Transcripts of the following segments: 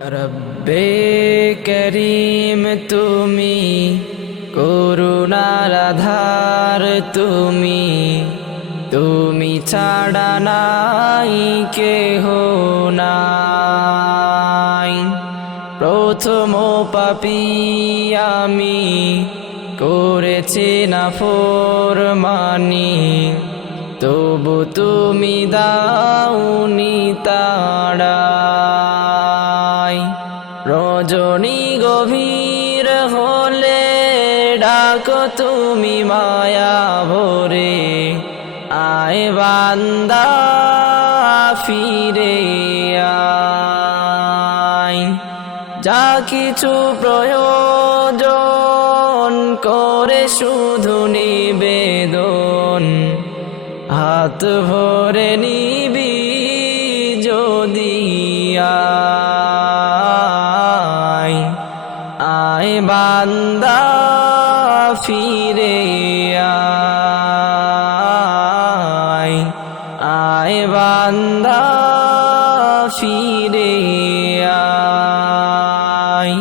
রব্বে করিম তুমি, করুণার আধার তুমি তুমি ছাড়া নাই কেহ নাই। প্রথম পাপি আমি করেছি না ফোর মানি তবু তুমি দাউনি তাড়াই রজনী গভীর হলে ডাকো তুমি মায়া ভরে। আয় বান্দা, ফিরে যা কিছু প্রয়োজন করে শুধু নিবেদন। হাত ভরে নিবি বান্দা ফিরে আয় বান্দা ফিরে আয়।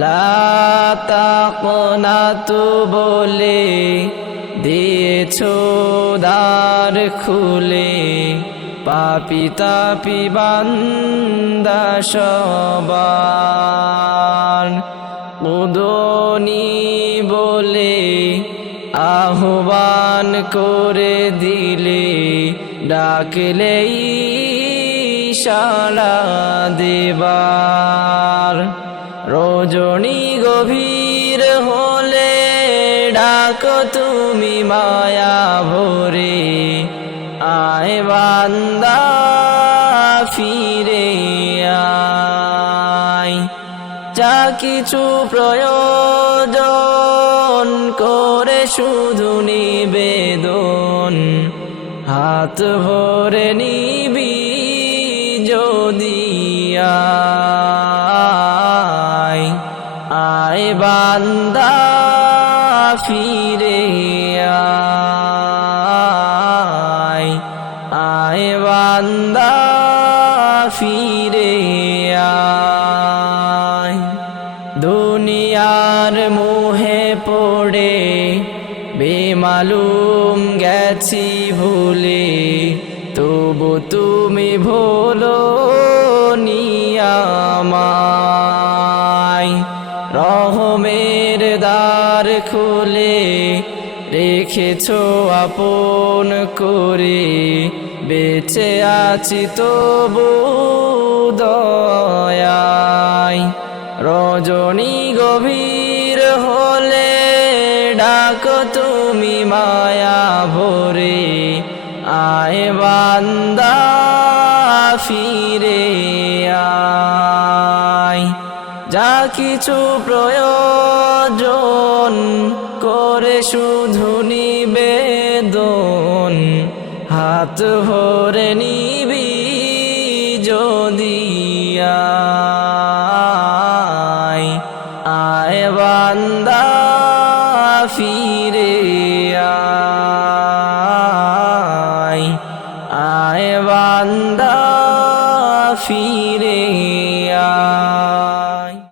লাতাকনাতু বলে দিয়েছ দ্বার খুলে পাপি তাপি বান্দা উদনি বলে আহ্বান করে দিলে ডাকলেই সাড়া দেবার। রজনী গভীর হলে ডাক তুমি মায়া যা কিছু প্রয়োজন করে শুধু নিবেদন। হাত ভরে নিবি যদি আয়। আয় বান্দা, ফিরে আয়। আয় বান্দা, ফিরে আয়। বেমালুম গেছি ভুলে, তবু তুমি ভোলো নিয়ামায় রহমের দ্বার খুলে রেখেছ আপন করে, বেঁচে আছি তবু দয়ায়। রজনী গভীর হলে ডাক তুমি মায়া ভরে, আয় বান্দা, ফিরে আয়। যা কিছু প্রয়োজন করে শুধু নিবেদন, হাত ভরে নিবি যদি ফিরে আয় আয় বান্দা ফিরে